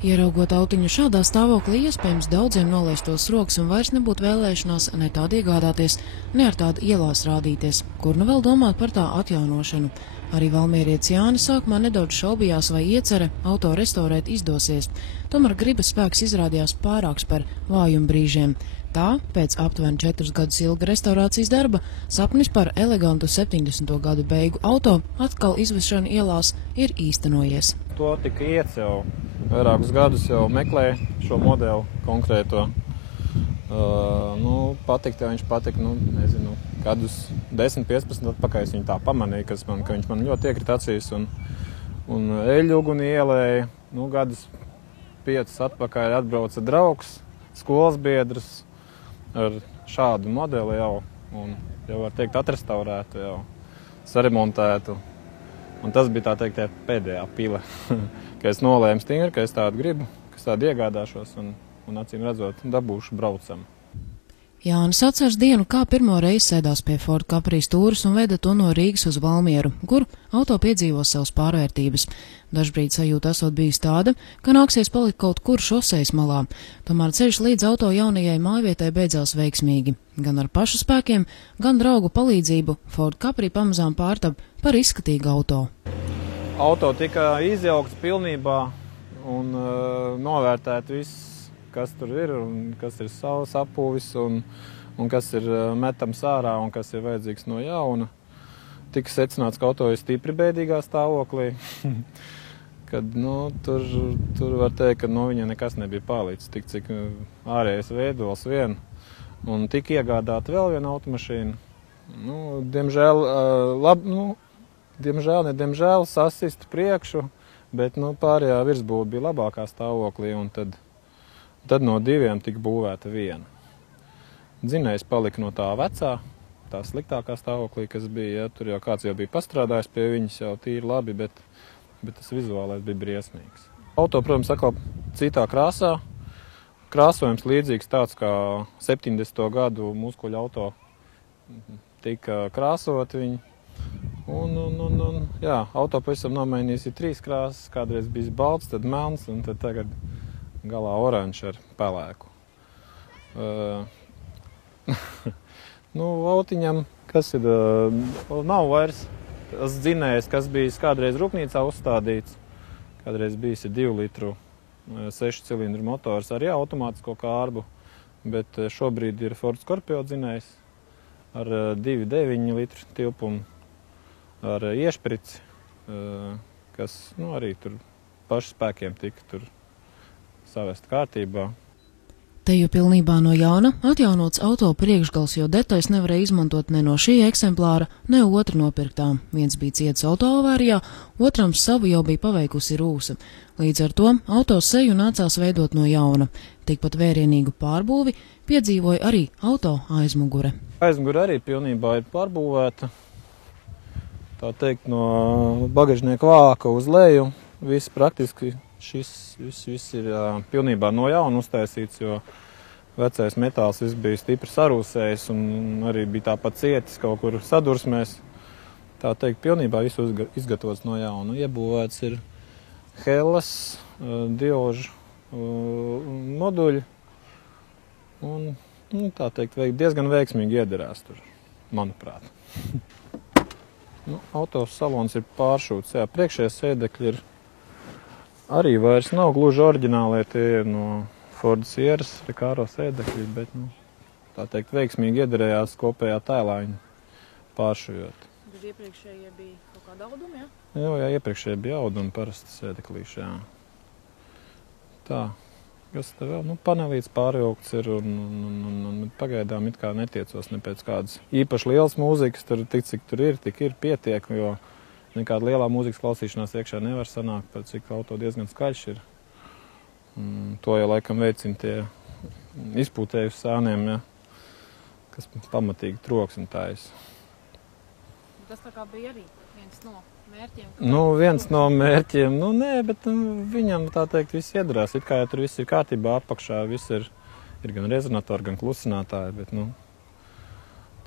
Ieraugot autiņu šādā stāvoklī, iespējams daudziem nolaistos rokas un vairs nebūtu vēlēšanās ne tādu iegādāties, ne ar tādu ielās rādīties, kur nu vēl domāt par tā atjaunošanu. Arī valmierietis Jānis sākumā nedaudz šaubījās, vai iecerē auto restaurēt izdosies. Tomēr gribas spēks izrādījās pārāks par vājumu brīžiem. Tā, pēc aptuveni 4 gadus ilga restaurācijas darba, sapnis par elegantu 70. gadu beigu auto atkal izvešanu ielās ir īstenojies. To tika iets jau vairākus gadus jau meklēja šo modeli konkrēto. Patikt, ja viņš patika, nezinu, gadus 10-15 atpakaļ es viņu tā pamanīju, ka viņš man ļoti iekrita acīs un eļļuguni ielēja. Gadus 5 atpakaļ atbrauca draugs, skolas biedrs ar šādu modeli jau, un jau var teikt atrestaurētu jau, saremontētu. Un tas bija tā teikt pēdējā pile, ka es nolēmu stingri, ka es tādu gribu, ka es tādu iegādāšos un acīm redzot dabūšu braucam. Jānis atceras dienu, kā pirmo reizi sēdās pie Ford Capri stūres un veda to no Rīgas uz Valmieru, kur auto piedzīvo savas pārvērtības. Dažbrīd sajūta esot bijis tāda, ka nāksies palikt kaut kur šosejas malā. Tomēr ceļš līdz auto jaunajai mājvietai beidzās veiksmīgi. Gan ar pašu spēkiem, gan draugu palīdzību Ford Capri pamazām pārtap par izskatīgu auto. Auto tika izjaukts pilnībā un novērtēt viss, kas tur ir un kas ir sapūvis un kas ir metams ārā un kas ir vajadzīgs no jauna. Tika secināts, ka auto ir stipri bēdīgā stāvoklī, kad tur var teikt, ka no viņa nekas nebija palicis, tik cik ārējais veidols vien. Un tika iegādāta vēl viena automašīna. Diemžēl sasist priekšu, bet pārējā virsbūve bija labākā stāvoklī un tad no 2 tika būvēta viena. Dzinējs palika no tā vecā, tā sliktākā stāvoklī, kas bija. Tur jau kāds jau bija pastrādājis pie viņas jau tīri labi, bet tas vizuālais bija briesmīgs. Auto, protams, atkal citā krāsā. Krāsojums līdzīgs tāds, kā 70. gadu muskuļu auto tika krāsot viņi. Auto pavisam nomainījis ir 3 krāsas, kādreiz bijis balts, tad melns un tad tagad galā oranžs ar pelēku. Autiņam, kas ir, nav vairs tas dzinējs, kas bijis kādreiz rūpnīcā uzstādīts. Kādreiz bijis 2 litru 6 cilindru motors ar automātisko kārbu, bet šobrīd ir Ford Scorpio dzinējs ar 2,9 litru tilpumu ar iešprici, kas arī tur pašu spēkiem tika tur savest kārtībā. Te jau pilnībā no jauna atjaunots auto priekšgals, jo detaļas nevarēja izmantot ne no šī eksemplāra, ne otra nopirktā. Viens bija cietis autoavārijā, otram savu jau bija paveikusi rūsa. Līdz ar to auto seju nācās veidot no jauna. Tikpat vērienīgu pārbūvi piedzīvoja arī auto aizmugure. Aizmugure arī pilnībā ir pārbūvēta. Tā teikt, no bagažnieka vāka uz leju. Viss praktiski šis ir pilnībā no jauna uztaisīts, jo vecais metāls viss bija stipri sarūsējis un arī bija tāpat cietis kaut kur sadursmēs. Tā teikt, pilnībā visu izgatavots no jauna. Iebūvēts ir Hellas, Diožu moduļi un, tā teikt, diezgan veiksmīgi iederās tur, manuprāt. Autos salons ir pāršūts, priekšējie sēdekļi ir arī vairs nav gluži oriģinālie, tie ir no Ford Sieras, Recaro sēdekļi, bet, tā teikt, veiksmīgi iederējās kopējā tēlā viņi pāršujot. Bet iepriekšējie bija kaut kāda auduma, jā? Jā, iepriekšējie bija auduma parasti sēdeklīši, jā. Tā, kas te vēl? Panelīts pārjaukts ir un pagaidām it kā netiecos ne pēc kādas īpaši lielas mūzikas, tur tik cik tur ir, tik ir pietiek, jo nekāda lielā mūzikas klausīšanās iekšā nevar sanākt, par cik auto diezgan skaļš ir. To jau laikam veicina tie izpūtēju sāniem, kas pamatīgi troks un tājas. Tas tā kā bija arī viens no mērķiem? Viens no mērķiem, nē, bet viņam tā teikt viss iedarās. It kā jau tur viss ir kārtībā apakšā, viss ir gan rezonatori, gan klusinātāji, bet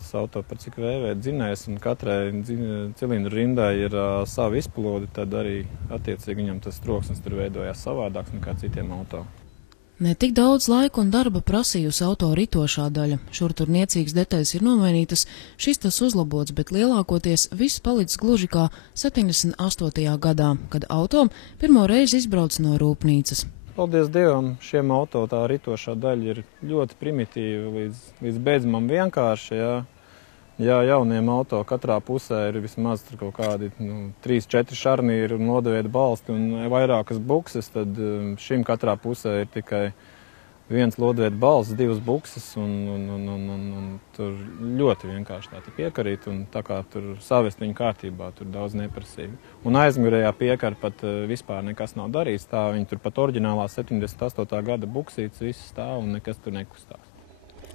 tas auto par cik vēvēt dzinējs, un katrai cilindru rindai ir sava izplode, tad arī attiecīgi viņam tas troksnis tur veidojās savādāks nekā citiem auto. Ne tik daudz laika un darba prasījusi auto ritošā daļa. Šur tur niecīgas detaļas ir nomainītas, šis tas uzlabots, bet lielākoties viss palicis gluži kā 78. gadā, kad auto pirmo reizi izbrauc no rūpnīcas. Paldies Dievam, šiem auto tā ritošā daļa ir ļoti primitīva, līdz beidzamam vienkārši, jā. Ja jauniem auto katrā pusē ir vismaz kaut kādi 3-4 šarnīri un nodevieta balsti un vairākas bukses, tad šim katrā pusē ir tikai viens lodevieta balsts, 2 bukses un tur ļoti vienkārši tā piekarīt un tā kā tur savest viņu kārtībā, tur daudz neprasīgi. Un aizmugurējā piekara pat vispār nekas nav darīts, tā viņi tur pat oriģinālā 78. gada buksītes viss stāv un nekas tur nekustās.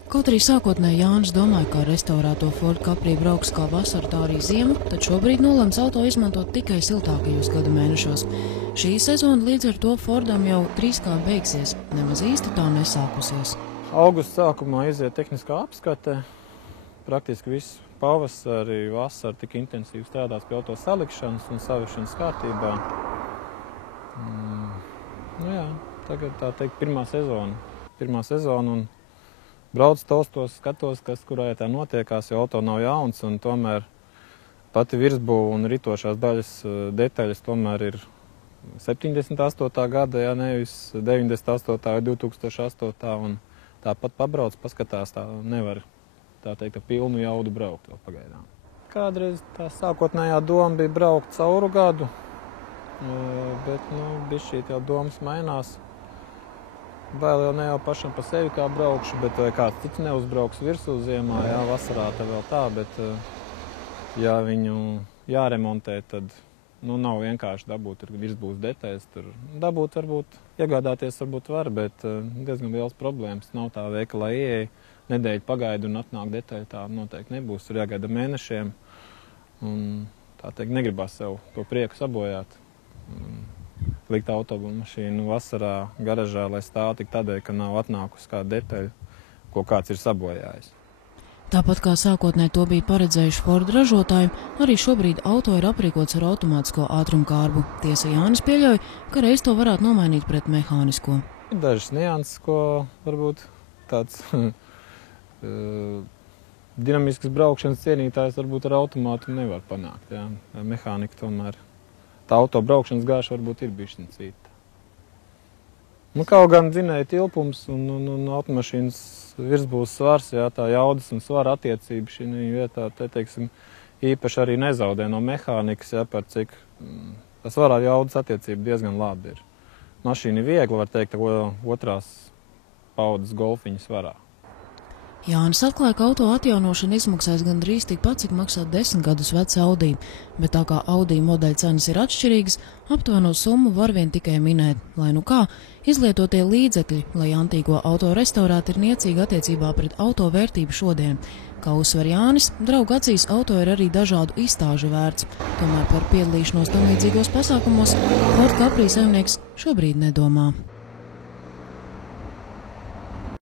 Kaut arī sākotnēji Jānis domāja, ka restaurēto Ford Capri brauks kā vasaru, tā arī ziemu, tad šobrīd nolemts auto izmantot tikai siltākajos gada mēnešos. Šī sezona līdz ar to Fordam jau drīzkā beigsies, nemaz īsti tā nesākusies. Augusta sākumā iziet tehniskā apskate, praktiski visu pavasari, vasaru tik intensīvi strādāts pie auto salikšanas un savešanas kārtībā. Jā, tagad tā teikt pirmā sezona un brauc tostos, skatos, kas kurā tā notiekās, jo auto nav jauns, un tomēr pati virsbūve un ritošās daļas detaļas tomēr ir 78. gada, ja nevis 98. vai 2008. un tāpat pabrauc, paskatās, tā nevar, tā teikt, pilnu jaudu braukt vēl pagaidām. Kādreiz tā sākotnējā doma bija braukt cauru gadu, bet, bišķīt jau domas mainās. Vēl jau ne jau pašam pa sevi kā braukšu, bet vai kāds cits neuzbrauks virsū ziemā, jā, vasarā te vēl tā, bet ja viņu jāremontē, tad nav vienkārši dabūt virsbūves detaļas. Tur dabūt varbūt, iegādāties varbūt var, bet diezgan liels problēmas. Nav tā veikalā ieeja, nedēļa pagaida un atnāk detaļa, tā noteikti nebūs. Tur jāgaida mēnešiem un tā teikt negribās sev to prieku sabojāt. Likt automašīnu vasarā garažā, lai stāv tik tādēļ, ka nav atnākusi kāda detaļa, ko kāds ir sabojājis. Tāpat kā sākotnēji to bija paredzējuši Ford ražotāji, arī šobrīd auto ir aprīkots ar automātisko ātrumkārbu. Tiesa Jānis pieļauj, ka reiz to varētu nomainīt pret mehānisko. Ir dažas nianses, ko varbūt tāds dinamiskas braukšanas cienītājs varbūt ar automātu nevar panākt. Jā. Mehānika tomēr. Tā auto braukšanas gāša varbūt ir bišķiņa cita. Kaut gan dzinēja tilpums un automašīnas virsbūves svars, jā, tā jaudas un svara attiecība šī vietā, te, teiksim, īpaši arī nezaudē no mehānikas, jā, par cik tas svarā jaudas attiecība diezgan labi ir. Mašīna ir viegla, var teikt, otrās paudzes golfiņa svarā. Jānis atklāja, ka auto atjaunošana izmaksās gandrīz tikpat, cik maksā 10 gadus veca Audi, bet tā kā Audi modeļa cenas ir atšķirīgas, aptuveno summu var vien tikai minēt. Lai nu kā, izlietotie līdzekļi, lai antīko auto restaurētu, ir niecīgi attiecībā pret auto vērtību šodien. Kā uzsver Jānis, draugu acīs auto ir arī dažādu izstāžu vērts, tomēr par piedalīšanos tam līdzīgos pasākumos Ford Capri saimnieks šobrīd nedomā.